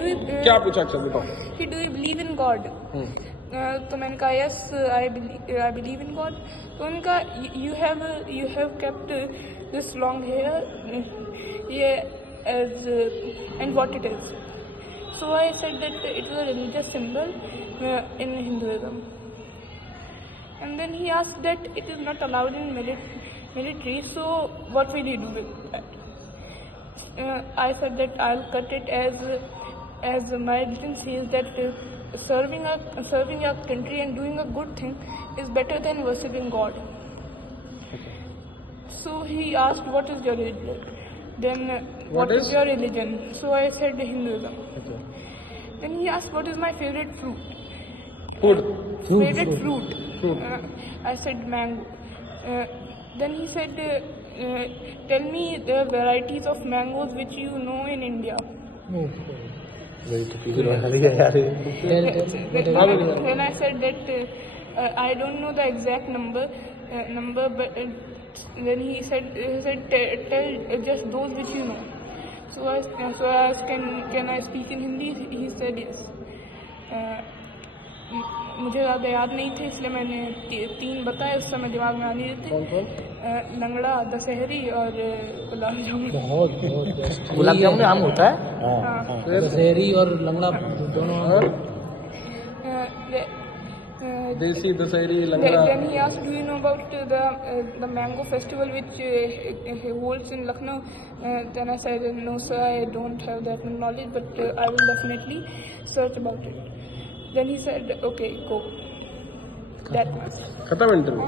क्या पूछा? अच्छा बताओ। कि do you believe in God? तो मैंने कहा yes I believe in God. तो उन्होंने कहा you have kept this long hair ये age and what it is? So I said that it is a religious symbol in Hinduism. And then he asked that it is not allowed in military, so what will you do with that? I said that I'll cut it as my religion says that serving our country and doing a good thing is better than worshipping God. Okay. So he asked, what is your religion? Then what is your religion? So I said Hinduism. Okay. Then he asked, what is my favorite fruit? Favorite fruit. I said mango. Then he said, tell me the varieties of mangoes which you know in India. Then I said that I don't know the exact number, but then he said tell just those which you know. So I asked, can I speak in Hindi? He said yes. मुझे ज़्यादा याद नहीं थे इसलिए मैंने 3 बताए, उस समय दिमाग में आ नहीं रहे थे। लंगड़ा, दशहरी और गुलाब जामुन। बहुत गुलाब जामुन आम होता है, दशहरी और लंगड़ा दोनों। देसी दशहरी लंगड़ा। Then he asked, do you know about the mango festival which holds in Lucknow? Then I said, no sir, I don't have that knowledge, but I will definitely search about it. Then he said, okay, go. That much. खत्म interview.